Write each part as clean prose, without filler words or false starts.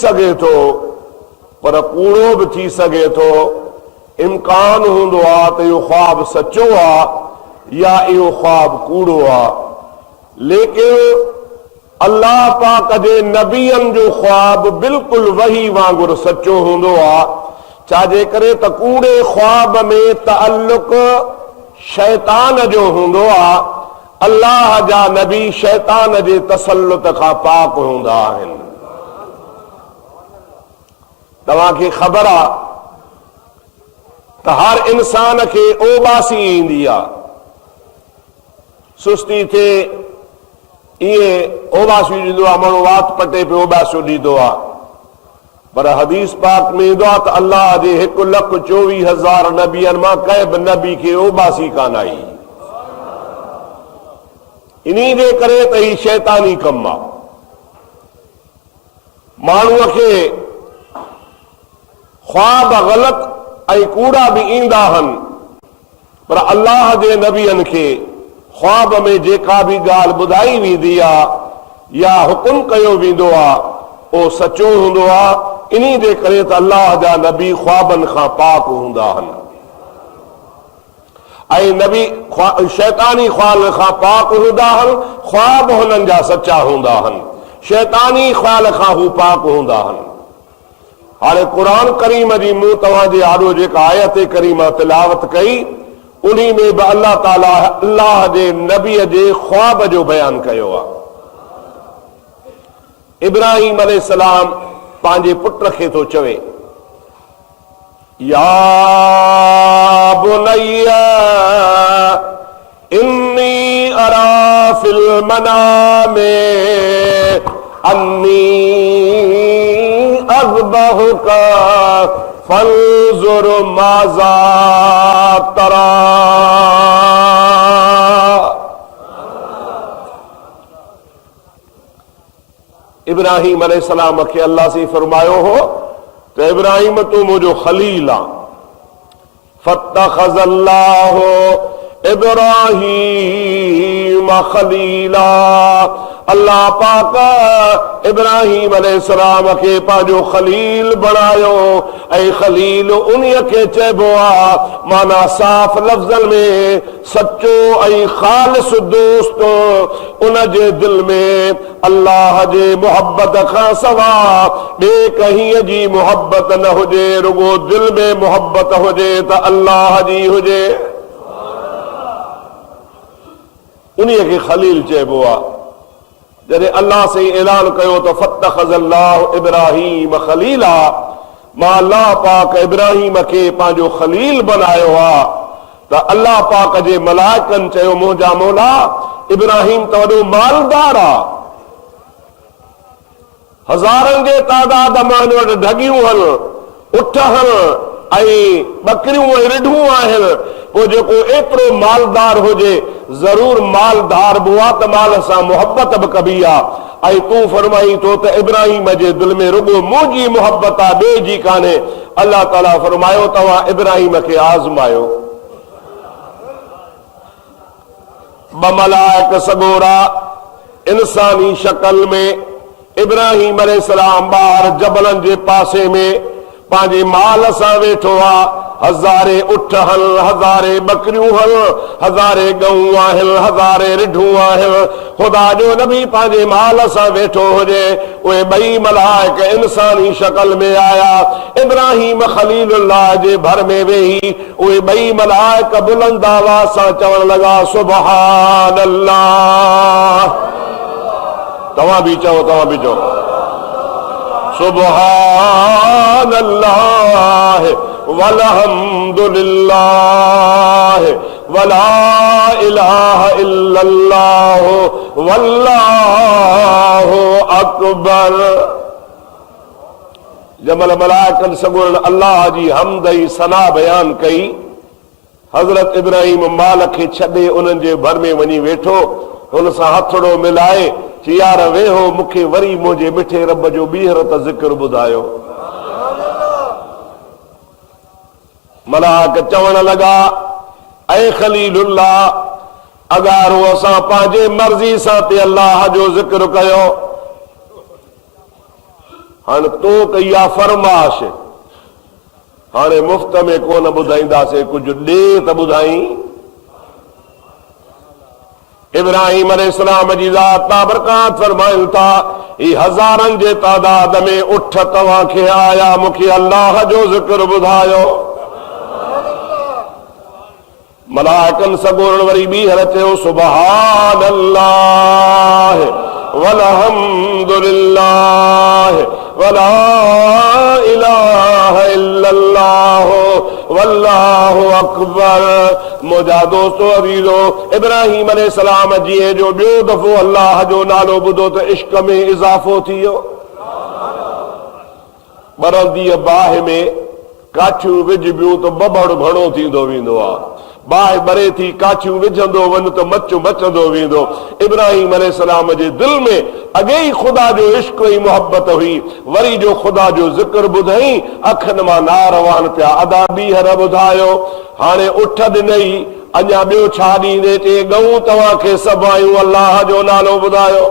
सके थो पर कूड़ो भी थी सके थो। इम्कान हूंदो आहे त इहो ख्वाब सचो आहे या इहो ख्वाब कूड़ो आहे। लेकिन अल्लाह पाक जे नबियनि जो ख्वाब बिल्कुलु वही वांगुरु सचो हूंदो आहे। छाजे करे त कूड़े ख्वाब में ताल्लुक शैतान जो हूंदो आहे। अल्लाह जा नबी शैतान जे तसल्लुत खां पाक हूंदा आहिनि। तव्हांखे ख़बर आहे त हर इंसान खे ओबासी ईंदी आहे, सुस्ती थिए इएं ओबासियूं ॾींदो आहे, माण्हू वात पटे पियो ओबासियूं ॾींदो आहे। पर हदीस पाक में ईंदो आहे त अल्लाह जे 1,24,000 नबियनि मां कंहिं बि नबी खे ओबासी कान आई। इन्ही जे करे त ही शैतानी कमु आहे। माण्हूअ खे ख्वाब ग़लत ऐं कूड़ा बि ईंदा आहिनि, पर अल्लाह जे नबियनि खे ख्वाब में जेका बि ॻाल्हि ॿुधाई वेंदी आहे या हुकुम कयो वेंदो आहे उहो सचो हूंदो आहे। इन्ही जे करे त अल्लाह जा नबी ख्वाबनि खां पाक हूंदा आहिनि ऐं नबी शैतानी ख्याल खां पाक हूंदा आहिनि। ख्वाब हुननि जा सचा हूंदा आहिनि, शैतानी ख्याल खां हू पाक हूंदा आहिनि। हाणे क़ुरान करीम जी मूं तव्हांजे आॾो जेका आयत करीमा तिलावत कई उन्ही में बि अल्लाह ताला अल्लाह जे नबीअ जे ख्वाब जो बयान कयो आहे। इब्राहिम अलैहिस्सलाम पंहिंजे पुट खे थो चवे, या बुनैया इन्नी अरा फिल मनामे अन्नी अज़बहुका फंजुर माज़ा तरा। इब्राहिम अलैहिस्सलाम खे अल्लाह से फरमायो हो तो इब्राहिम तू मुझो खलील आ। फत्तखज़ल्लाहु इब्राहीम खलीला। अल्लाह पाक इब्राहिम अलैहिस्सलाम खे पंहिंजो खलील बणायो ऐं खलील उन्हीअ खे चइबो आहे माना साफ़ लफ़्ज़नि में सचो ऐं ख़ालिस दोस्त। उन जे दिल में अल्लाह जे मुहब्बत खां सवा ॿिए कंहिं जी मुहब्बत न हुजे, रुगो दिल में मुहब्बत हुजे त अल्लाह जी हुजे। उन्हीअ खे खलील चइबो आहे। जॾहिं अल्लाह से ऐलान कयो तो फत्तखज़ल्लाहु इब्राहीम खलीला, मां अल्लाह पाक इब्राहिम खे पंहिंजो खलील बनायो आहे। त अल्लाह पाक जे मलाइकनि चयो मुंहिंजा मौला इब्राहिम त वॾो मालदार आहे, हज़ारनि जे तादाद मां हिन वटि ढगियूं आहिनि, उठ आहिनि ऐं बकरियूं ऐं रिढूं आहिनि। पोइ जेको एतिरो मालदार हुजे ज़रूर मालदार बि आहे त माल सां मुहबत बि कबी आहे। ऐं तूं फरमाई तो त इब्राहिम जे दिल में रुगो मुंहिंजी मुहबत आहे, ॿिए जी कान्हे। अल्लाह ताला फरमायो तव्हां इब्राहिम खे आज़मायो। ॿ मलाइक सॻोरा इंसानी शक्ल में इब्राहिम अलैहिस्सलाम ॿाहिरि जबलनि जे पासे में पंहिंजे माल सां वेठो आहे। हज़ारे उठ आहिनि, हज़ारे बकरियूं आहिनि, हज़ारे गऊं आहिनि, हज़ारे रिढूं आहिनि। ख़ुदा जो नबी पंहिंजे माल सां वेठो हुजे, उहे ॿई मलाइक इंसानी शक्ल में आया। इब्राहिम खलीलुल्लाह जे भर में वेही उहे ॿई मलाइक बुलंद आवाज़ सां चवण लॻा सुभान अल्लाह। तव्हां बि चओ, तव्हां बि चओ सुभान अल्लाह वल्हम्दुलिल्लाह वला इलाहा इल्लल्लाह वल्लाहु अकबर। जमल मलाइकनि सॻोरनि अल्लाह जी हमद ऐं सना बयान कई। हज़रत इब्राहिम माल खे छॾे उन्हनि जे भर में वञी वेठो, हुन सां हथड़ो मिलाए चई यार वेहो, मूंखे वरी मुंहिंजे मिठे रब जो ॿीहर त ज़िक्र ॿुधायो। मलाइक चवण लॻा ऐं खलीलुल्लाह अगारो असां पंहिंजे मर्ज़ी सां ते अल्लाह जो ज़िक्र कयो, हाँ तो कई आहे फरमाश, हाणे मुफ्त में कोन ॿुधाईंदासीं, कुछ ॾे त ॿुधाई। इब्राहिम अलैहिस्सलाम जी ज़ात बाबरकात फरमाइनि था, ही हज़ारनि जे तादाद में उठ तव्हांखे आया, मूंखे अल्लाह जो ज़िक्र ॿुधायो। मलाइकनि सगोरन वरी ॿीहर चयो, सुभान अल्लाह वलहम्दुलिल्लाह वला इलाहा इल्लल्लाह वल्लाहु अकबर। मुंहिंजा दोस्तो अज़ीज़ो, इब्राहिम अलैहिस्सलाम जीअं जो ॿियो दफ़ो अल्लाह जो नालो ॿुधो त इश्क में इज़ाफ़ो थी वियो। ॿरंदी बाहि में काठियूं विझबियूं त बबड़ घणो थींदो वेंदो आहे। बाहि ॿरे थी, काठियूं विझंदो वञ त मचु मचंदो वेंदो। इब्राहिम अलैहिस्सलाम जे दिल में अॻे ई ख़ुदा जो इश्क ऐं मुहबत हुई, वरी जो ख़ुदा जो ज़िक्र ॿुधई, अखियुनि मां नारवान पिया अदा ॿीहर ॿुधायो। हाणे उठ ॾिनई, अञा ॿियो छा ॾींदे? चए ॻऊं तव्हांखे सभु आयूं, अल्लाह जो नालो ॿुधायो।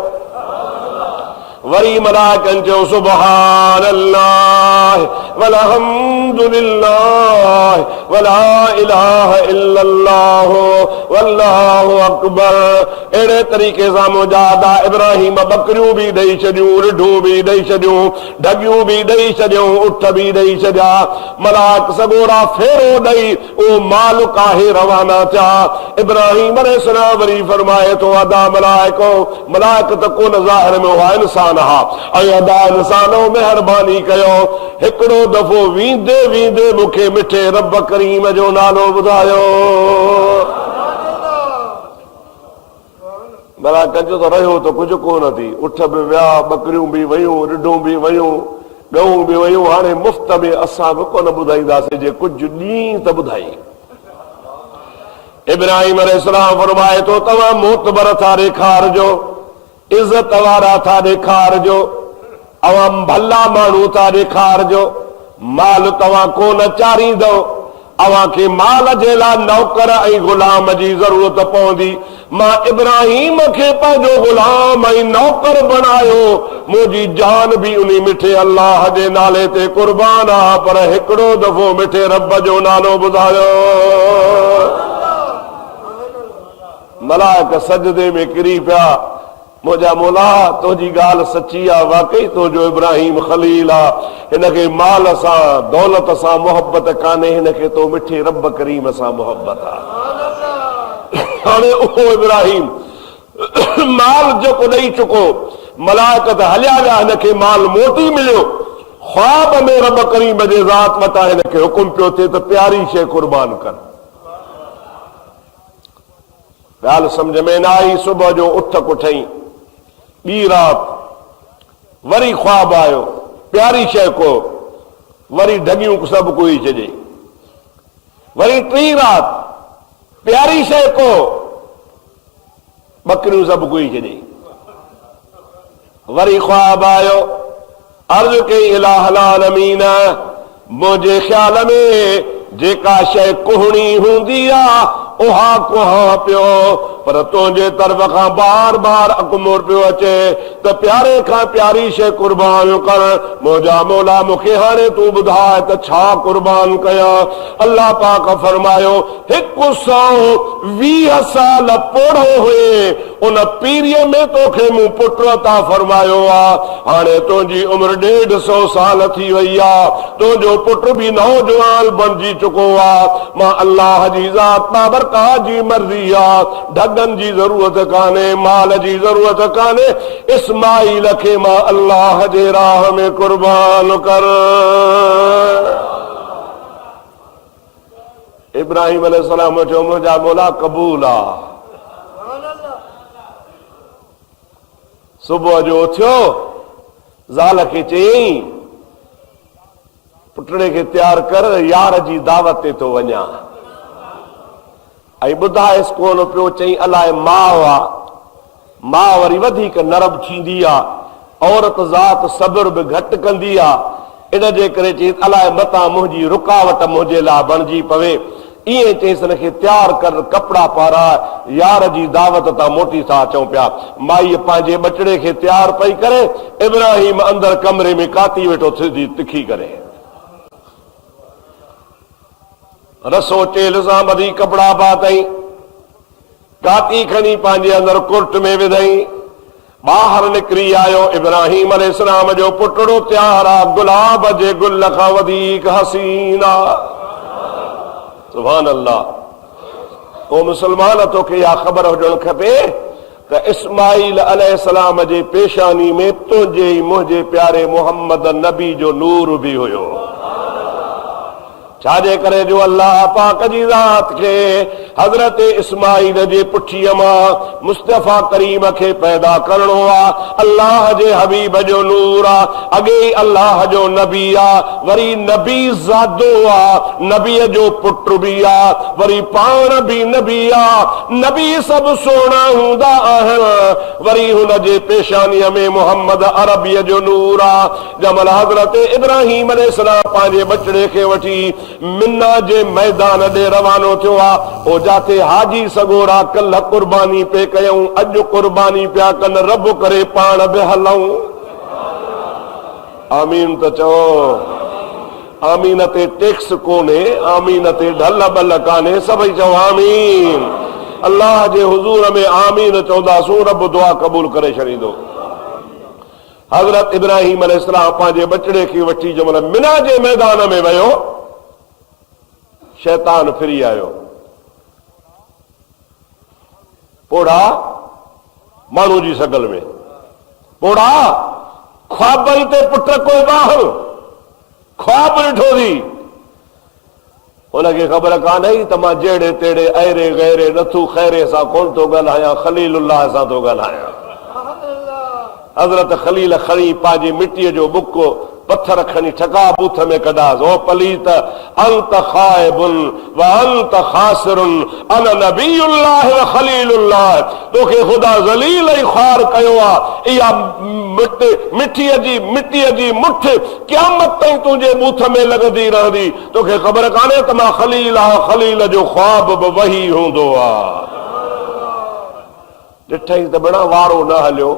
वरी मलाइकनि चयो, सुभान अल्लाह वलहम्दुलिल्लाह वला इलाहा इल्लल्लाह वल्लाहु अकबर। अहिड़े तरीक़े सां मुजादा इब्राहिम बकरियूं बि ॾेई छॾियूं, रिढूं बि ॾेई छॾियूं, ढगियूं बि ॾेई छॾियूं, उठ बि ॾेई छॾिया। मलाइक सगोरा फेरो ॾेई उहो मालिक आहे रवाना थिया। इब्राहिम अलैहिस्सलाम वरी फरमाए थो, अदा मलाइको, मलाइक त कोन ज़ाहिर में हुआ इंसान हा, ऐं अदा इंसानो महिरबानी कयो, हिकिड़ो दफ़ो वींदे वींदे मूंखे मिठे रब करीम जो नालो ॿुधायो। भला कंजो त रहियो त कुझु कोन थी, उठ बि विया, बकरियूं बि वयूं, रिढूं बि वयूं, ॻऊं बि वयूं। हाणे मुफ़्त में असां बि कोन ॿुधाईंदासीं, जे कुझु ॾींहं त ॿुधाई। इब्राहिम अलैहिस्सलाम फरमाए थो, तव्हां मोतबर था ॾेखारिजो, इज़त वारा था ॾेखारिजो, अवां भला माण्हू था ॾेखारिजो। माल तव्हां कोन चारींदो, अवां खे माल जे लाइ नौकर ऐं गुलाम जी ज़रूरत पवंदी। मां इब्राहिम खे पंहिंजो गुलाम ऐं नौकर बणायो, मुंहिंजी जान बि उन मिठे अल्लाह जे नाले ते कुर्बान आहे, पर हिकिड़ो दफ़ो मिठे रब जो नालो ॿुधायो। मलाइक सजदे में किरी पिया, मुंहिंजा मौला तुंहिंजी ॻाल्हि सची आहे, वाकई तुंहिंजो इब्राहिम खलील आहे, हिनखे माल सां दौलत सां मोहबत कान्हे, हिनखे तो मिठे रब करीम सां मोहबत आहे। हाणे उहो इब्राहिम माल जेको ॾेई चुको, मलाइक त हलिया विया, हिनखे माल मोटी मिलियो। ख्वाब में रब करीम जे ज़ात वटां हिनखे हुकुम पियो थिए त प्यारी शइ कुर्बान कर। ॻाल्हि सम्झ में न आई। सुबुह जो उठ कुठई, ॿी रात वरी ख्वाब आयो, प्यारी शइ को, वरी ढगियूं सभु कोई छॾे, वरी टी रात प्यारी शइ को, बकरियूं सभु कोई छॾे, वरी ख्वाब आयो। अर्ज़ कई, इलाहल आलमीन, मुंहिंजे ख़्याल में जेका शइ कुहणी हूंदी आहे उहा कुहा पियो, पर तुंहिंजे तरफ़ खां बार बार अकुमोर पियो अचे त प्यारे खां प्यारी शइ कुर्बान कर। मुंहिंजा मौला मूंखे हाणे तूं ॿुधाए त छा कुर्बान कयां? अल्लाह पाक फरमायो, 120 साल पोड़ो हुए, उन पीरीअ में तोखे मूं पुट अता फरमायो आहे। हाणे तुंहिंजी उमिरि 150 साल थी वई आहे, तुंहिंजो पुट बि नौजवान बणिजी चुको आहे। मां अल्लाह जी ज़ात बाबरकात जी मर्ज़ी आहे, ढगनि जी ज़रूरत कान्हे, माल जी ज़रूरत कान्हे, इस्माइल खे मां अल्लाह जे राह में कुर्बान कर। इब्राहिम अलैहिस्सलाम चयो, मुंहिंजा मौला क़बूल आहे। सुबुह जो उथियो, ज़ाल खे चयईं, पुटड़े खे तैयार कर, यार जी दावत ते तो वञा। ऐं ॿुधाएसि कोन पियो, चई अलाए माउ आहे, माउ वरी वधीक नरम थींदी आहे, औरत ज़ात सब्र बि घटि कंदी आहे, इन जे करे चई अलाए मतां मुंहिंजी रुकावट मुंहिंजे लाइ बणिजी पवे। इएं चईसि हिनखे तयारु कर, कपिड़ा पारा, यार जी दावत तां मोटी था अचूं पिया। माई पंहिंजे बचड़े खे तयारु पई करे, इब्राहिम अंदर कमरे में काती वेठो सिधी तिखी करे, रसो चेल सां ॿधी कपिड़ा पातई, काती खणी पंहिंजे अंदर कुर्ट में विधई, ॿाहिरि निकिरी आयो। इब्राहिम अलैहिस्सलाम जो पुटड़ो तयारु आहे, गुलाब जे गुल खां वधीक हसीन आहे। सुभान अल्लाह। ओ मुसलमान, तोखे इहा ख़बर हुजणु खपे त इस्माइल अलैहिस्सलाम जे पेशानी में तुंहिंजे मुंहिंजे प्यारे मोहम्मद नबी जो नूर बि हुयो। छाजे करे जो अल्लाह पाक जी ज़ात खे हज़रत इस्माइल जे पुठीअ मां मुस्तफ़ा करीम खे पैदा करणो आहे। अल्लाह जे हबीब जो नूर आहे, अॻे अल्लाह जो नबी आहे, वरी नबी ज़ादो आहे, नबीअ जो पुट बि आहे, वरी पाण बि नबी आहे। नबी सभु सुहिणा हूंदा आहिनि, वरी हुन जे पेशानीअ में मोहम्मद अरबीअ जो नूर आहे। जमल हज़रत इब्राहिम अलैहिस्सलाम पंहिंजे बचड़े खे वठी मिन्ना जे मैदान ॾे रवानो थियो आहे। ओ जाते हाजी सगोरा कल्ह कुर्बानी पे कयूं, अॼु कुर्बानी पिया कनि, रब करे पाण बि हलूं। आमीन त चओ। आमीन ते टैक्स कोन्हे, आमीन ते ढल बल कान्हे, सभई चओ आमीन। अल्लाह जे हुज़ूर में आमीन चवंदासूं, रब दुआ क़बूल करे छॾींदो। हज़रत इब्राहिम अलैहिस्सलाम पंहिंजे बचड़े खे वठी जंहिंमहिल मिना जे मैदान में वियो, शैतान फिरी आयो। पोड़ा माण्हू जी शकल में, पोड़ा ख्वाबनि ते पुट कोई ॿाहिरि ख्वाब ॾिठो थी। हुनखे ख़बर कान्हे त मां जहिड़े तेड़े अहिड़े गैरे नथू खैरे सां कोन थो ॻाल्हायां, खलीलुल्लाह सां थो ॻाल्हायां। हज़रत खलील खणी पंहिंजी मिटीअ जो बुको पत्थर खणी ठका बूथ में कढास। ओ पलीत, अंत खाइबुन व अंत खासिरुन, अन नबीउल्लाह व खलीलुल्लाह। तोखे ख़ुदा ज़लील ऐं ख़ार कयो आहे। इहा मिटीअ जी मुठ क़यामत ताईं तुंहिंजे बूथ में लॻंदी रहंदी। तोखे ख़बर कान्हे त मां खलील आहियां, खलील जो ख्वाब बि वही हूंदो आहे। ॾिठई त बड़ा वारो न हलियो।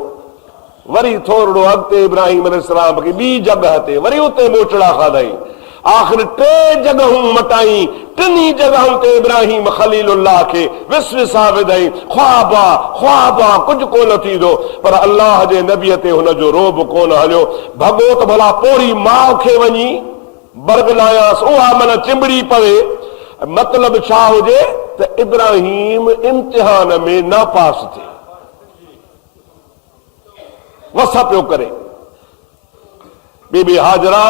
वरी थोरो अॻिते इब्राहिम अलैहिस्सलाम खे ॿी जॻह ते वरी उते मोचड़ा खाधई। आख़िर टे जॻहूं मटाई, टिनी जॻहुनि ते इब्राहिम खलीलुल्लाह खे विसविसा विधई। ख्वाबा कुझु कोन थींदो, पर अल्लाह जे नबीअ ते हुनजो रोब कोन हलियो। भॻो त भला पोड़ी माउ खे वञी बरगलायास, उहा मन चिंबड़ी पवे। मतिलब छा हुजे त इब्राहिम इम्तिहान में नापास थिए, वस पियो करे। बीबी हाजरा,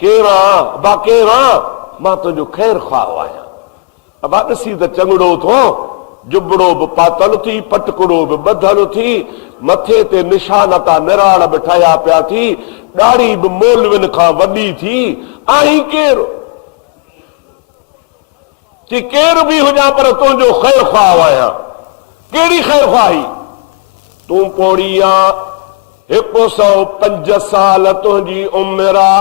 केरु आं? अबा केरु आं? मां तुंहिंजो ख़ैर ख़्वाह आहियां। अबा ॾिसी त चङड़ो थो, जुबड़ो बि पातल थी, पटकड़ो बि ॿधल थी, मथे ते निशान था निराड़ बि ठहिया पिया थी, ॾाढ़ी बि मौलविन खां वॾी थी। आहीं केरु? कि केरु बि हुजां पर तुंहिंजो ख़ैर ख़्वाह आहियां। कहिड़ी ख़ैर ख़्वाही? तूं पोड़ी आ, 105 साल तुंहिंजी उमिरि आ,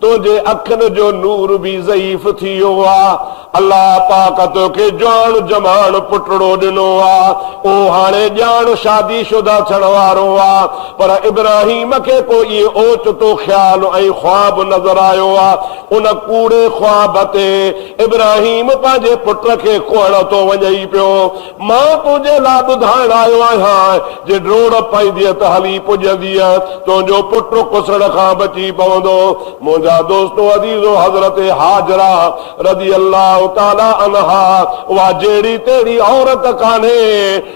तुंहिंजे अखियुनि जो नूर बि ज़ईफ़ थी वियो आहे। अल्लाह पाक तोखे ॼाण जमान पुटड़ो ॾिनो आहे। ओ हाणे ॼाण शादी शुदा थियण वारो आहे, पर इब्राहिम खे को इहे ओचितो ख़्याल ऐं ख्वाब नज़र आयो आहे। उन कूड़े ख्वाब ते इब्राहिम पंहिंजे पुट खे खोहण थो वञई पियो। मां तुंहिंजे लाइ ॿुधाइण आयो आहियां, जे ड्रोड़ पवंदीअ त हली पुॼंदीअ, तुंहिंजो पुट कुसण खां बची पवंदो। मुंहिंजा दोस्तो अज़ीज़ो, हज़रत हाजरा रज़ी अल्लाह ताला अन्हा, उहा जहिड़ी तेड़ी औरत कान्हे।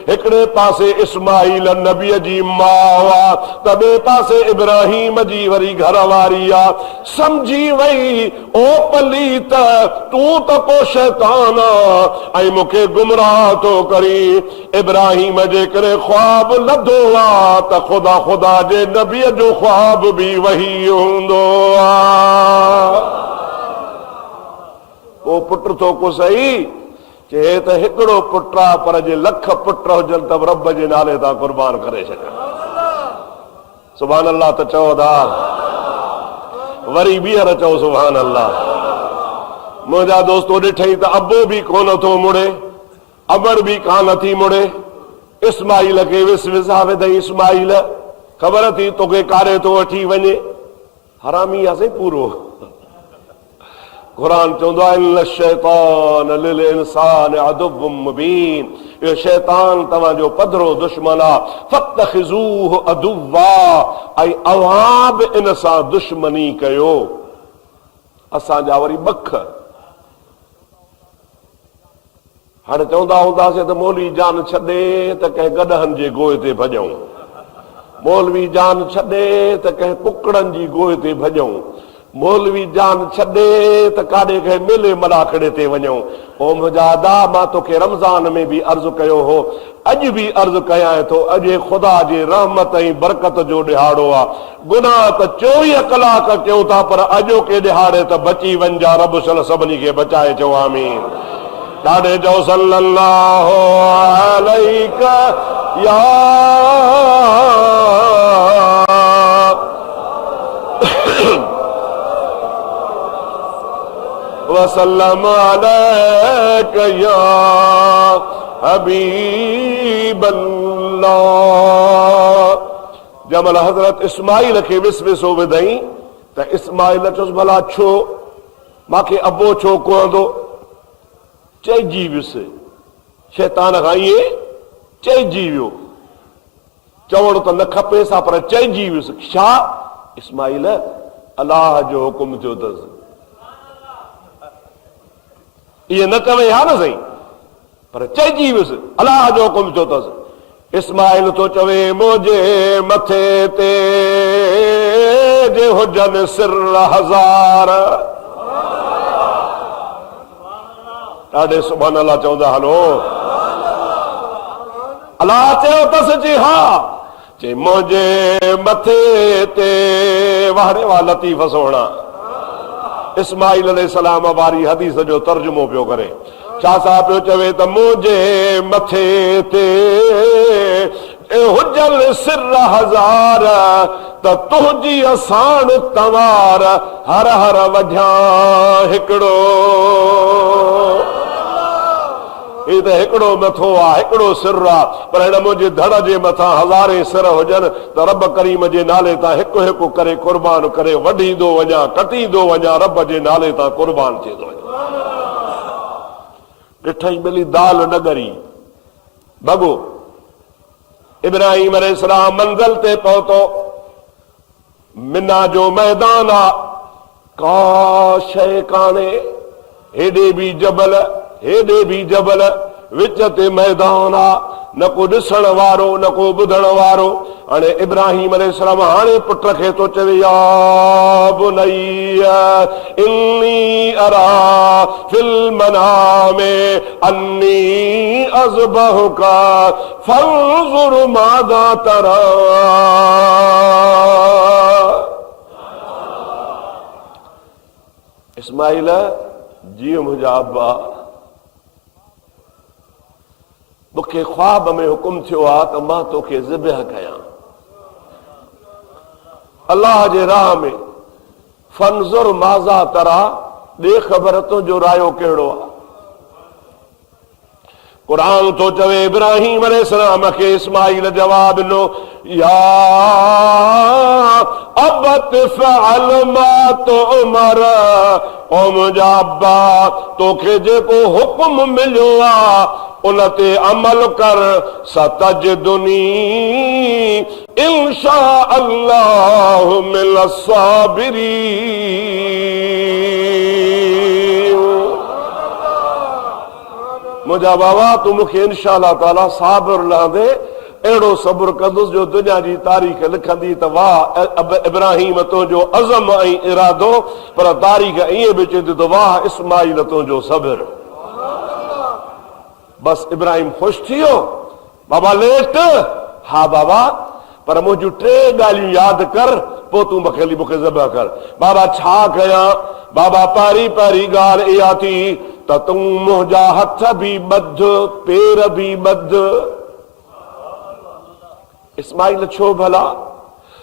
हिकिड़े पासे इस्माइल नबीअ जी माउ आहे, त ॿिए पासे इब्राहिम जी वरी घर वारी आहे। समझी वई, ओ पलीत, तूं त को शैतान ऐं मूंखे गुमराह थो करी। इब्राहिम जे करे ख्वाब लधो आहे त ख़ुदा जे नबीअ जो ख्वाब बि वही हूंदो आहे। ओ पुट थो को सही, चए त हिकिड़ो पुट आहे, पर जे लख पुट हुजनि त रब जे नाले तां कुर्बान करे छॾियो। सुभान अल्लाह त चओ था, वरी ॿीहर चओ सुभान अल्लाह। मुझा दोस्तों ॾिठई त अबो भी कोन थो मुड़े, अमर भी कान थी मुड़े। इस्माइल के विस विसा विधई, इस्माइल ख़बर थी तोखे कारे तो वठी वञे। हरामी आहे पूरो। क़ुरान चवंदो आहे इन्न शैतान लिल इंसान अदुव्वुम मुबीन, इहो शैतान तव्हांजो पधरो दुश्मन आहे। फत्तखिज़ूहु अदुव्वा, ऐं अव्हां बि इन सां दुश्मनी कयो। असांजा वरी बख हाणे चवंदा हूंदासीं त मौलवी जान छॾे त कंहिं गॾहनि जे गोए ते भॼूं, मौलवी जान छॾे त कंहिं कुकड़नि जी गोए ते भॼूं, मौलवी जान छॾे त काॾे कंहिं मेले मलाखड़े ते वञूं। ओ मुंहिंजा अदा, मां तोखे रमज़ान में बि अर्ज़ु कयो हो, अॼु बि अर्ज़ु कयां थो, अॼु ख़ुदा जे रहमत ऐं बरकत जो ॾिहाड़ो आहे। गुनाह त 24 कलाक कयूं था, पर अॼोके ॾिहाड़े त बची वञा। रब सभिनी खे बचाए चओ आमीन। ॾाढे चओ सल्लल्लाहु अलैका या वसल्लम अलैका या हबीबल्लाह। जमल हज़रत इस्माइल खे विस विसो विधई त इस्माइल चुसि भला छो मूंखे अबो छो कोहंदो? चइजी वियुसि शैतान खां, इहे चइजी वियो। चवण त न खपे सा, पर चइजी वियुसि। छा? इस्माइल अलाह जो हुकुम थियो अथसि। इहे न चवे हा न सही, पर चइजी वियुसि अलाह जो हुकुम थियो अथसि। इस्माइल तो चवे मुंहिंजे मथे ते जे हुजनि सिर हज़ार। ॾाढे सुभान अल्लाह चवंदा हलो। अलाह चयो अथसि जी हा, चई मुंहिंजे मथे ते वाहड़े वाह लतीफ़ सोहणा। इस्माइल अलैहिस्सलाम वारी हदीस जो तर्जुमो पियो करे। छा सा पियो चवे त मुंहिंजे मथे ते हुजल सिर हज़ार, त तुंहिंजी असाण तवार हर हर वधिया हिकिड़ो। ही त हिकिड़ो मथो आहे, हिकिड़ो सिर आहे, पर हिन मुंहिंजे धड़ जे मथां हज़ारे सिर हुजनि त रब करीम जे नाले तां हिकु हिकु करे कुर्बान करे वढींदो वञा, कटींदो वञा, रब जे नाले तां कुर्बान थींदो वञा। ॾिठई मिली दाल न ॻरी भॻो। इब्राहिम अलैहिस्सलाम मंज़िल ते पहुतो। मिना जो मैदान आहे, का शइ कान्हे, हेॾे बि जबल हेॾे बि जबल, विच ते मैदान आहे, न को ॾिसण वारो न को ॿुधण वारो। हाणे इब्राहिम अलैहिस्सलाम हाणे पुट खे तो चवे या बुनैया इन्नी अरा फिल मनामे अन्नी अज़बहुका फंज़ुर माज़ा तरा। इस्माइल जी मुंहिंजा अब्बा, मूंखे ख्वाब में हुकुम थियो आहे त मां तोखे ज़िबह कयां अल्लाह जे राह में। फंज़ुर माज़ा तरा, दे ख़बर तुंहिंजो रायो कहिड़ो आहे। क़ुरान तो चवे इब्राहिम अलैहिस्सलाम खे इस्माइल जवाब ॾिनो या अबत फ़अल मा तुअमर। ओ मुंहिंजा अब्बा, तोखे जेको हुकुम मिलियो आहे उन ते अमल कर। सतजदुनी इंशा अल्लाह मिनस साबिरीन। मुंहिंजा बाबा, तूं मूंखे इंशा अल्लाह ताला साबिर लहंदे अहिड़ो सब्र कंदुसि जो दुनिया जी तारीख़ लिखंदी त वाह इब्राहिम तुंहिंजो अज़म ऐं इरादो, पर तारीख़ ईअं बि चवंदी त वाह इस्माइल तुंहिंजो सब्र। बस इब्राहिम ख़ुशि थी वियो। बाबा लेट। हा बाबा, पर मुंहिंजूं 3 ॻाल्हियूं यादि कर, पोइ तूं मूंखे ज़बह कर। बाबा छा कयां? बाबा पहिरीं ॻाल्हि इहा थी त तूं मुंहिंजा हथ बि ॿध, पेर बि ॿध। इस्माइल छो भला?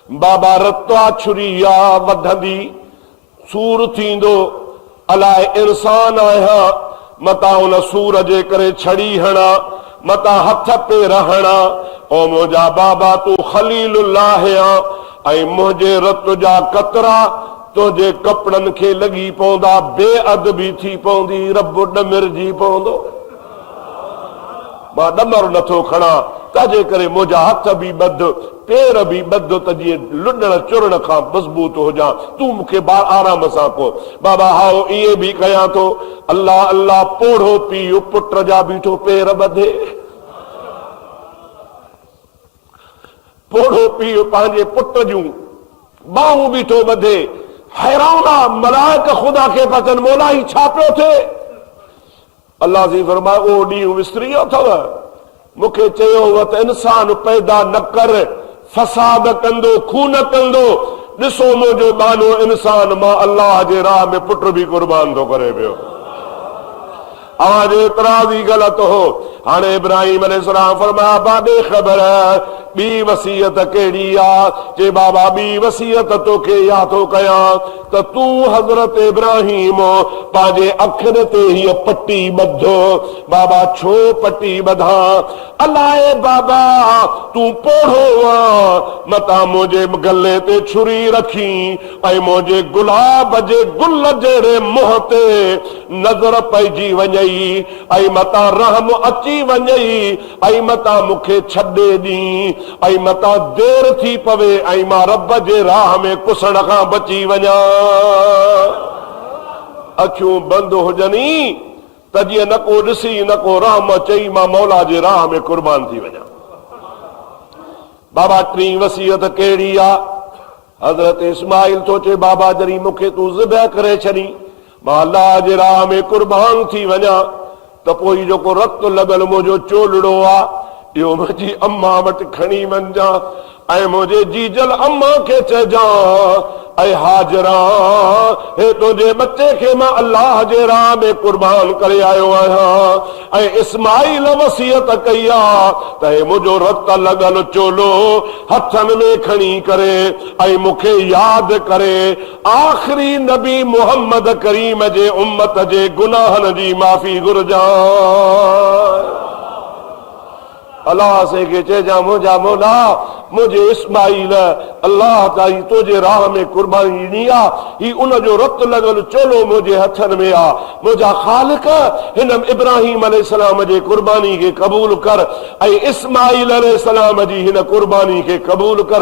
बाबा रत्वा छुरी या वढंदी सूर थींदो, अलाए इंसान आहियां मता उन सूर जे करे छड़ी हणा मता हथ पेर हणा। ओ मुंहिंजा बाबा तू खलीलुल्लाह ऐं मुंहिंजे रत जा कतरा तुंहिंजे कपड़नि खे लॻी पवंदा, बेअदबी थी पवंदी, रब ॾमिरजी पवंदो। मां ॾमर नथो खणा तंहिंजे करे मुंहिंजा हथ बि ॿध पेर बि ॿध त जीअं लुॾण चुरण खां मज़बूत हुजां। तूं मूंखे आराम सां को बाबा हाओ इहे बि कयां थो। अल्लाह अल्लाह पोढ़ो पीउ पुट जा बीठो पेर ॿधे, पोढ़ो पीउ पंहिंजे पुट जूं बाहूं बीठो ॿधे। हैरान आहे मलाइक ख़ुदा खे पचन मौला ही छा पियो थिए। अल्लाह जी फरमाए उहो ॾींहुं विसरी वियो अथव, मूंखे चयो हुआ त इंसान पैदा न कर, फसाद कंदो, खून कंदो। ॾिसो मुंहिंजो बानो इंसान मां अल्लाह जे राह में पुट बि कुर्बान थो करे पियो। आवाज एतराज़ी गलत हो। हाणे इब्राहिम अलैहिस्सलाम फरमाया बादे ख़बर ॿी वसीयत कहिड़ी आहे? जे बाबा ॿी वसीयत तोखे या थो कयां त तूं हज़रत इब्राहिम पंहिंजे अखियुनि ते हीअ पटी ॿधो। बाबा छो पटी ॿधां? अलाए बाबा तूं पोढ़ो आ मता मुंहिंजे गले ते छुरी रखी ऐं मुंहिंजे गुलाब जे गुल जहिड़े मुंहं ते नज़र पइजी वञई ऐं मता रहम अची वञई ऐं मता मूंखे छॾे ॾी ऐं मता देर थी पवे ऐं मां रब जे राह में कुसण खां बची वञा। अखियूं बंदि हुजनि त जीअं न को ॾिसी न को रहम चई मां मौला जे राह में कुर्बान थी वञा। बाबा टी वसीयत कहिड़ी आहे? हज़रत इस्माइल थो चए बाबा जॾहिं मूंखे तूं ज़िबह करे छॾी मां अल्लाह जे राह में कुर्बान थी वञा त पोइ जेको रत लॻल मुंहिंजो चोलड़ो आहे इहो मुंहिंजी अम्मा वटि खणी वञा ऐं मुंहिंजे जीजल अम्मा खे चइजां ऐं हाजरा हे तुंहिंजे बच्चे खे मां अल्लाह जे राह में कुर्बान करे आयो आहियां। ऐं इस्माइल वसीयत कई आहे त हे मुंहिंजो रत लॻल चोलो हथनि में खणी करे ऐं मूंखे यादि करे आख़िरी नबी मुहम्मद करीम जे उम्मत जे गुनाहनि जी माफ़ी घुरजां। अल्लाह से के चइजां मुंहिंजा मौला मुंहिंजे इस्माइल अल्लाह ताईं तुंहिंजे राह में कुर्बानी ॾिनी आहे, ही उन जो रत लॻल चोलो मुंहिंजे हथनि में आहे। मुंहिंजा ख़ालिक हिन इब्राहिम अलैहिस्सलाम जे कुर्बानी खे क़बूल कर ऐं इस्माइल अलैहिस्सलाम जी हिन कुर्बानी खे क़बूल कर।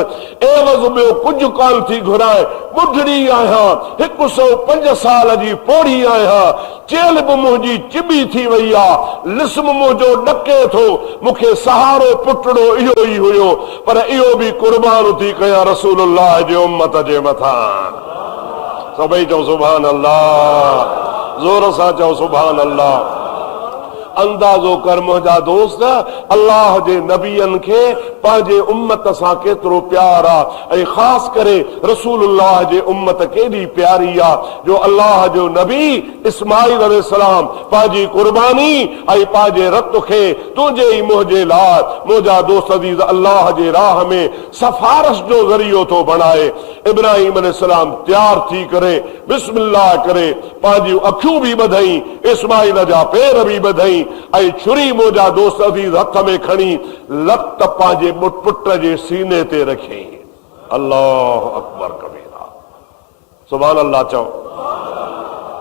एवज़ ॿियो कुझु कान थी घुराए, ॿुढड़ी आहियां, 105 साल जी पोढ़ी आहियां, चेल बि मुंहिंजी चिॿी थी वई आहे, लिस्म मुंहिंजो ॾके थो, मूंखे सहारो पुटड़ो इहो ई हुयो पर इहो बि कुर्बान थी कयां रसूलुल्लाह जे उम्मत जे मथां। सभई चओ सुभान अल्लाह, ज़ोर सां चओ सुभान अल्लाह। अंदाज़ो कर मुंहिंजा दोस्त अल्लाह जे नबियनि खे पंहिंजे उम्मत सां केतिरो प्यार आहे ऐं ख़ासि करे रसूलुल्लाह जे उम्मत केॾी प्यारी आहे जो अल्लाह जो नबी इस्माइल अलैहिस्सलाम पंहिंजी कुर्बानी ऐं पंहिंजे रत खे तुंहिंजे ई मुंहिंजे लाइ मुंहिंजा दोस्त अज़ीज़ अल्लाह जे राह में सफ़ारिश जो ज़रियो थो बणाए। इब्राहिम अलैहिस्सलाम तैयार थी करे बिस्मिल्लाह करे पंहिंजूं अखियूं बि ॿधई, इस्माइल जा पेर बि ॿधई ऐं छुरी मुंहिंजा दोस्त अज़ीज़ हथ में खणी लत पंहिंजे पुट जे सीने ते रखी। अल्लाह अकबर कबीरा, सुभान अल्लाह चओ,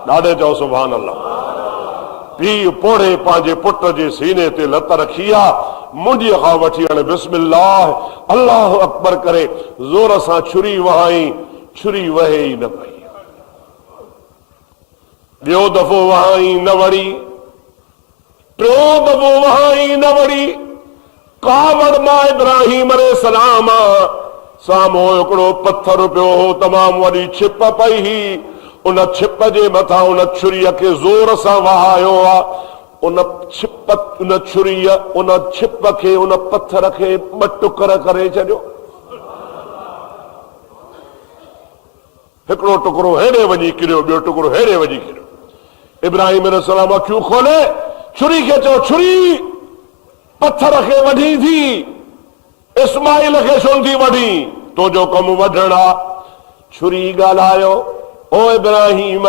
ॾाढे चओ सुभान अल्लाह। पीउ पोढ़े पंहिंजे पुट जे सीने ते लत रखी आहे, मुंडीअ खां वठी हाणे बिस्मिल्लाह अल्लाह अकबर करे ज़ोर सां छुरी वहाई, छुरी वहे ई न पई। ॿियो दफ़ो वहाई न वड़ी, टियों दफ़ो वहाई न वड़ी। कावड़ मां इब्राहिम अलैहिस्सलाम साम्हूं हिकिड़ो पत्थर पियो हो, तमामु वॾी छिप पई हुई, उन छिप जे मथां उन छुरीअ खे ज़ोर सां वहायो आहे। उन छुरीअ उन छिप खे उन पत्थर खे ॿ टुकर करे छॾियो, हिकिड़ो टुकड़ो हेॾे वञी किरियो, ॿियो टुकड़ो हेॾे वञी किरियो। इब्राहिम अलैहिस्सलाम अखियूं खोले छुरी खे चयो छुरी पत्थर खे वढी थी, इस्माइल खे छो थी वढी, तुंहिंजो कमु वढण आहे। छुरी ॻाल्हायो, ओ इब्राहिम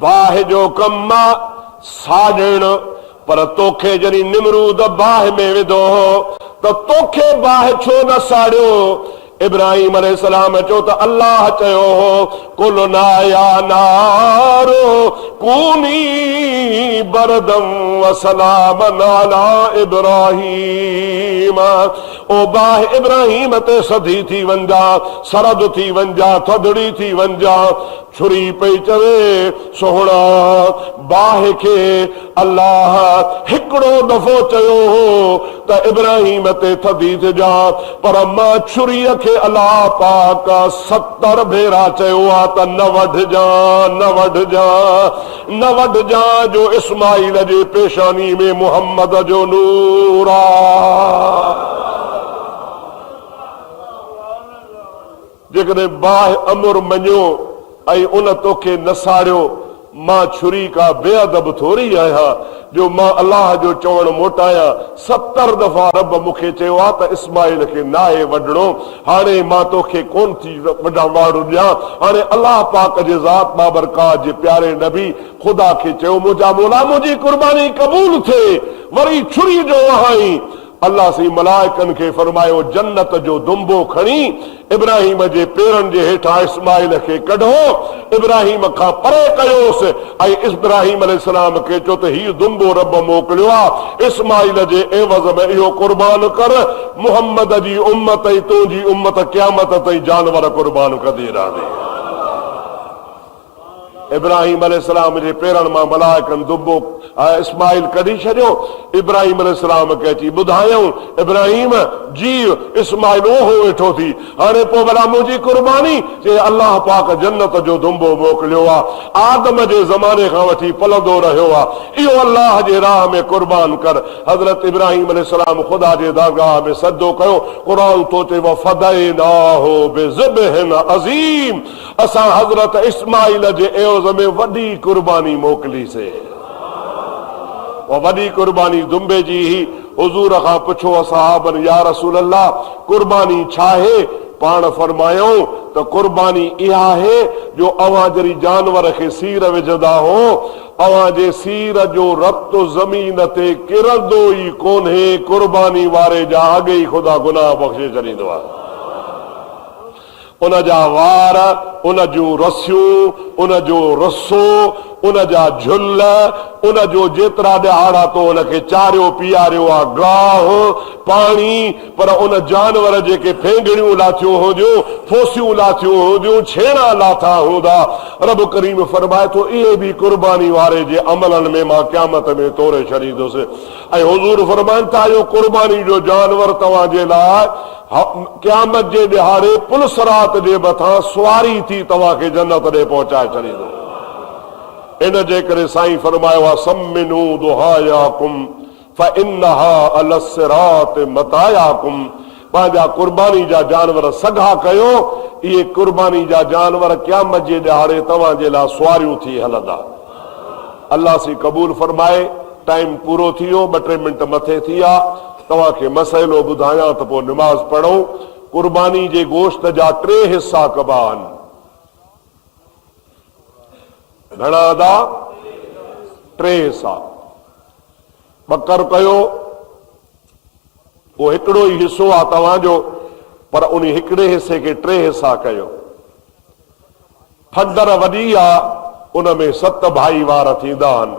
बाह जो कम साजण पर तोखे जॾहिं निमरूद बाह में विधो तो तोखे बाह छो न साड़ियो। इब्राहिम अलैहिस्सलाम चो त अल्लाह चयो हो कुल नाया नारो कूनी बरदम व सलामन अला इब्राहिम। ओ बाह इब्राहिम ते सधी थी वंजा, सरद थी वंजा, थधड़ी थी वंजा। छुरी पई चवे सोहणा बाह के अल्लाह हिकड़ो दफ़ो चयो हो त इब्राहिम ते थधी थिजा, पर मां छुरीअ खे अल्लाह पाक 70 भेरा चयो आ त न वढजा, न वढजा, न वढजा जो इस्माइल जे पेशानी में मुहम्मद जो नूर आ। जेकॾहिं बाह अमुर मञियो ऐं उन तोखे न साड़ियो, मां छुरी का बेअदब थोरी आहियां जो मां अल्लाह जो चवण मोटायां। 70 दफ़ा रब मूंखे चयो आहे त इस्माइल खे नाहे वढणो, हाणे मां तोखे कोन थी वॾा वाड़ू ॾियां। हाणे अल्लाह पाक जे ज़ात बाबरकात जे प्यारे नबी ख़ुदा खे चयो मुंहिंजा मौला मुंहिंजी कुर्बानी क़बूल थिए, वरी छुरी जो वहाई। अल्लाह सी मलाइकनि खे फरमायो जन्नत जो दुंबो खणी इब्राहिम जे पेरनि जे हेठां इस्माइल खे कढो, इब्राहिम खां परे कयोसि ऐं इब्राहिम अलैहिस्सलाम खे चयो त हीउ दुंबो रब मोकिलियो आहे, इस्माइल जे एवज़ में इहो कुर्बान कर। मुहम्मद जी उम्मत ऐं तुंहिंजी उम्मत क़यामत ताईं जानवर कुर्बान कंदी रहंदी। इब्राहिम अलैहिस्सलाम जे पेरनि मां मलाइकनि दुंबो इस्माइल कढी छॾियो। इब्राहिम अलैहिस्सलाम खे अची ॿुधायऊं इब्राहिम जीव इस्माइल ओहो वेठो थी, हाणे पोइ भला मुंहिंजी कुर्बानी चए अल्लाह पाक जन्नत जो दुंबो मोकिलियो आहे, आदम जे ज़माने खां वठी पलंदो रहियो आहे, इहो अल्लाह जे राह में कुर्बान कर। हज़रत इब्राहिम अलैहिस्सलाम ख़ुदा जे दरगाह में सजदो कयो। क़ुरान तो चए वफ़दैनाहु बिज़िब्हिन अज़ीम, असां हज़रत इस्माइल जे एवज़ में वॾी कुर्बानी मोकिलीसीं। वॾी कुर्बानी दुंबे जी ही। हुज़ूर खां पुछो असहाबनि या रसूल अल्लाह कुर्बानी छा आहे? पाण फरमायूं त कुर्बानी इहा आहे जो अवां जरी जानवर खे सीर विझंदा हो, अवां जे सीर जो रत ज़मीन ते किरंदो ई कोन्हे, कुर्बानी वारे जा अॻे ई ख़ुदा गुनाह बख़्शे छॾींदो आहे। उन जा वार, उन जूं रसियूं, उन जो रसो, उन जा झुल, उन जो जेतिरा ॾिहाड़ा तो उन खे चारियो पीआरियो आहे, गाह पाणी, पर उन जानवर जेके फेंगड़ियूं लाथियूं हूंदियूं, फोसियूं लाथियूं हूंदियूं, छेड़ा लाथा हूंदा, रब करीम फरमाए थो इहे बि कुर्बानी वारे जे अमलनि में मां क़यामत में तोड़े छॾींदुसि। ऐं हुज़ूर फरमाइनि था इहो कुर्बानी जो जानवर तव्हां जे लाइ क़यामत जे ॾिहाड़े पुलसरात जे मथां सुवारी थी तव्हांखे जन्नत ॾे पहुचाए छॾींदो। इन जे करे साईं फरमायो आहे सम्मिनू दुहायाकुम फइन्नहा अलस्सिरात मतायाकुम, पंहिंजा कुर्बानी जा जानवर सघा कयो, इहे कुर्बानी जा जानवर क़यामत जे ॾिहाड़े तव्हां जे लाइ सुवारियूं थी हलंदा। अल्लाह सी क़बूल फरमाए। टाइम पूरो थी वियो, 2-3 मिंट मथे थी विया। तव्हांखे मसइलो ॿुधायां त पोइ निमाज़ पढ़ूं। कुर्बानी जे गोश्त जा 3 हिसा कबा आहिनि। घणा अदा? 3 हिसा। बकर कयो उहो हिकिड़ो ई हिसो आहे तव्हांजो, पर उन हिकिड़े हिसे खे 3 हिसा कयो। फंडर वॾी आहे, उन में 7 भाई वार थींदा आहिनि।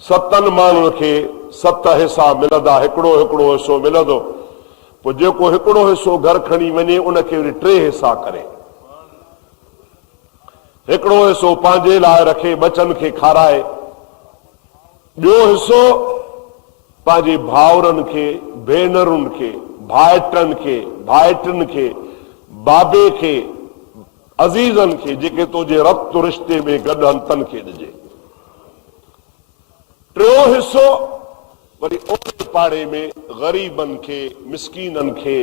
7 माण्हुनि खे 7 हिसा मिलंदा, हिकिड़ो हिकिड़ो हिसो मिलंदो। पोइ जेको हिकिड़ो हिसो घर खणी वञे उन खे वरी 3 हिसा करे, हिकिड़ो हिसो पंहिंजे लाइ रखे, बचनि खे खाराए, ॿियो हिसो पंहिंजे भाउरनि खे, भेनरुनि खे, भाइटनि खे, भाइटियुनि खे, बाबे खे, अज़ीज़नि खे जेके तुंहिंजे रब्त रिश्ते में गॾु हंतनि खे ॾिजे। 3 हिसो वरी ओड़े पाड़े में ग़रीबनि खे, मिसकीननि खे,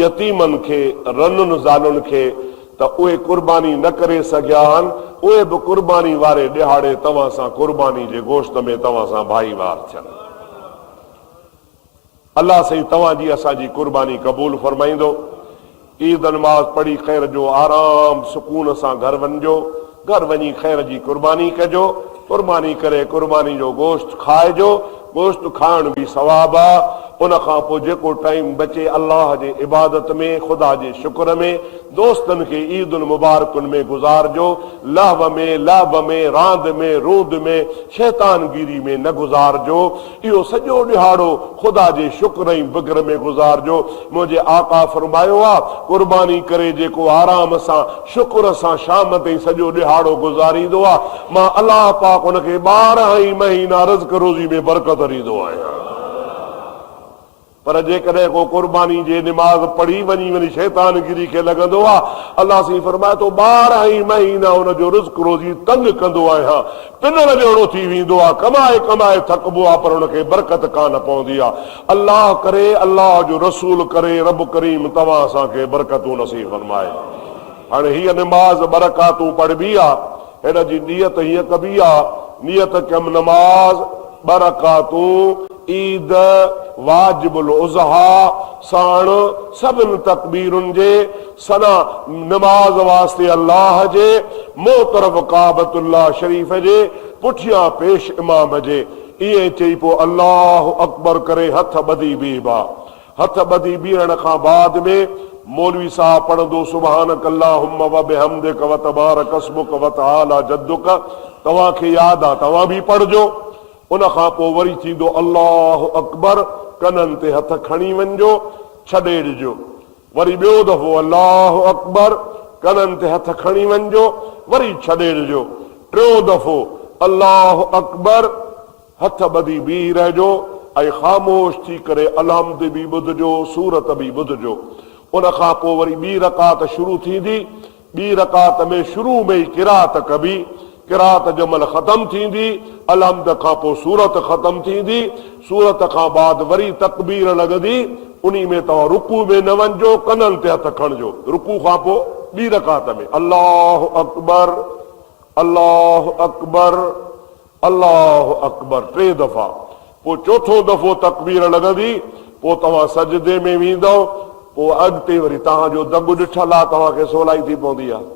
यतीमनि खे, रनुनि ज़ालुनि खे त उहे कुर्बानी न करे सघिया आहिनि, उहे बि कुर्बानी वारे ॾिहाड़े तव्हां सां कुर्बानी जे गोश्त में तव्हां सां भाईवार थियनि। अल्लाह सही तव्हांजी असांजी कुर्बानी क़बूल फरमाईंदो। ईद नमाज़ पढ़ी ख़ैर जो आराम सुकून सां घर वञिजो। घर वञी ख़ैर जी कुर्बानी कजो, कुर्बानी करे कुर्बानी जो गोश्त खाइजो। गोश्त खाइण बि सवाब आहे। उन खां पोइ जेको टाइम बचे अल्लाह जे इबादत में, ख़ुदा जे शुक्र में, दोस्तनि खे ईद उल मुबारकुनि में गुज़ारजो। लहव में, लाभ में, रांदि में, रूद में, शैतानगिरी में न गुज़ारजो। इहो सॼो ॾिहाड़ो ख़ुदा जे शुक्र ऐं बिगर में गुज़ारजो। मुंहिंजे आका फरमायो आहे, कुर्बानी करे जेको आराम सां शुक्र सां शाम ताईं सॼो ॾिहाड़ो गुज़ारींदो आहे, मां अलाह पाक उनखे 12 ई महीना रिज़्क़ रोज़ी में बरकत ॾींदो आहियां। पर जेकॾहिं को कुर्बानी जे निमाज़ पढ़ी वञी शैतानगिरी खे लॻंदो आहे, अलाह साईं फरमाए थो 12 ई महीना हुनजो रिज़्क़ रोज़ी तंग कंदो आहियां, पिनण जहिड़ो थी वेंदो आहे, कमाए कमाए थकबो आहे, पर हुनखे बरकत कान पवंदी आहे। अलाह करे, अलाह जो रसूल करे, रब करीम तव्हां असांखे बरकतूं नसीब फरमाए। हाणे हीअ निमाज़ बरकातूं पढ़बी आहे, हिन जी नियत हीअ कबी आहे, नियत कयमि नमाज़ बरकातूं ईद वाजिबुल उज़हा साण सभिनी तकबीरुनि जे सना नमाज वास्ते अल्लाह जे मोहतरम काबतुल्लाह शरीफ़ जे पुठियां पेश इमाम जे ईअं चई पोइ अल्लाह अकबर करे हथ ॿधी बीहबा। हथ ॿधी बीहण खां बाद में मौलवी साहब पढ़ंदो सुभानक अल्लाहुम्मा व बिहम्दिक व तबारक अस्मुक व तआला जद्दुक। तव्हांखे यादि आहे, तव्हां बि पढ़जो। उन खां पोइ वरी थींदो अल्लाह अकबर, कननि ते हथ खणी वञिजो, छॾे ॾिजो। वरी ॿियो दफ़ो अल्लाह अकबर, कननि ते हथ खणी वञिजो, वरी छॾे ॾिजो। टियों दफ़ो अल्लाह अकबर, हथ ॿधी बीह रहिजो ऐं ख़ामोश थी करे अलहम्द बि ॿुधजो, सूरत बि ॿुधजो। उन खां पोइ वरी ॿी रकात शुरू थींदी। ॿी रकात में शुरू में ई किरात कबी, किरात जमल ख़तम थींदी, अलहम्द खां पोइ सूरत ख़तम थींदी। सूरत खां बाद वरी तकबीर लॻंदी। उन्ही में तव्हां रुकू में न वञिजो, कननि ते हथ खणिजो। रुकू खां पोइ ॿी रकात में अल्लाह अकबर, अल्लाह अकबर, अल्लाह अकबर 3 दफ़ा। पोइ चौथो दफ़ो तकबीर लॻंदी। पोइ तव्हां सजदे में वेंदव। पोइ अॻिते वरी तव्हांजो दॻु ॾिठल आहे, तव्हांखे सवलाई थी पवंदी आहे।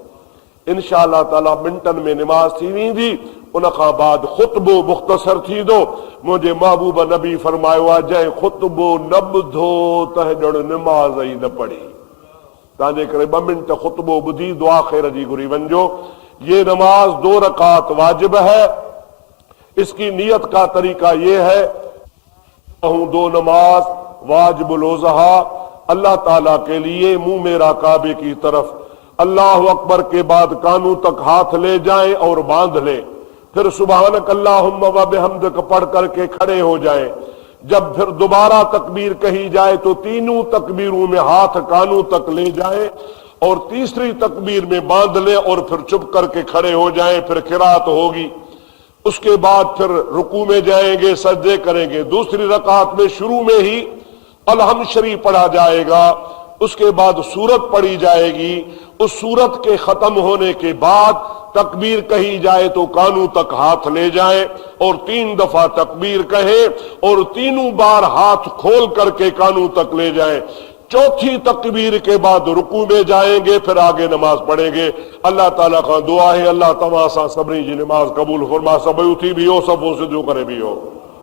इंशा अल्लाह ताला मिंटनि में निमाज़ थी वेंदी। उन खां बाद ख़ुतबो मुख़्तसर थींदो। मुंहिंजे महबूब नबी फरमायो आहे, जंहिं ख़ुतबो न ॿुधो तंहिं ॼण निमाज़ ई न पढ़ी। तव्हांजे करे 2 मिंट ख़ुतबो ॿुधी दुआ ख़ैर जी घुरी वञिजो। ये नमाज 2 रकात वाजिब है। इसकी नियत का तरीका ये है, 2 नमाज वाजिबुल उज़हा अल्लाह ताला के लिए मुंह मेरा काबे की तरफ अल्लाह अकबर के बाद कानों तक हाथ ले जाएं और बांध ले। फिर सुभानक अल्लाहुम्मा व बिहम्दिक पढ़ करके खड़े हो जाएं। जब फिर दोबारा तकबीर कही जाए तो तीनों तकबीरों में हाथ कानों तक ले जाएं और तीसरी तकबीर में बांध ले और फिर चुप करके खड़े हो जाएं। फिर किरात होगी। उसके बाद फिर रुकू में जाएंगे, सजदे करेंगे। दूसरी रकात में शुरू में ही अलहम शरीफ पढ़ा जाएगा। उसके बाद सूरत पढ़ी जाएगी। उस सूरत के खत्म होने के बाद तकबीर कही जाए तो कानों तक हाथ ले जाए और 3 दफा तकबीर कहे और तीनों बार हाथ खोल करके कानों तक ले जाए। चौथी तकबीर के बाद रुकू में जाएंगे, फिर आगे नमाज पढ़ेंगे। अल्लाह ताला का दुआ है, अल्लाह तमाम सभी जी नमाज कबूल फरमा। सब उठी भी हो, सब सिद्धू करे भी हो।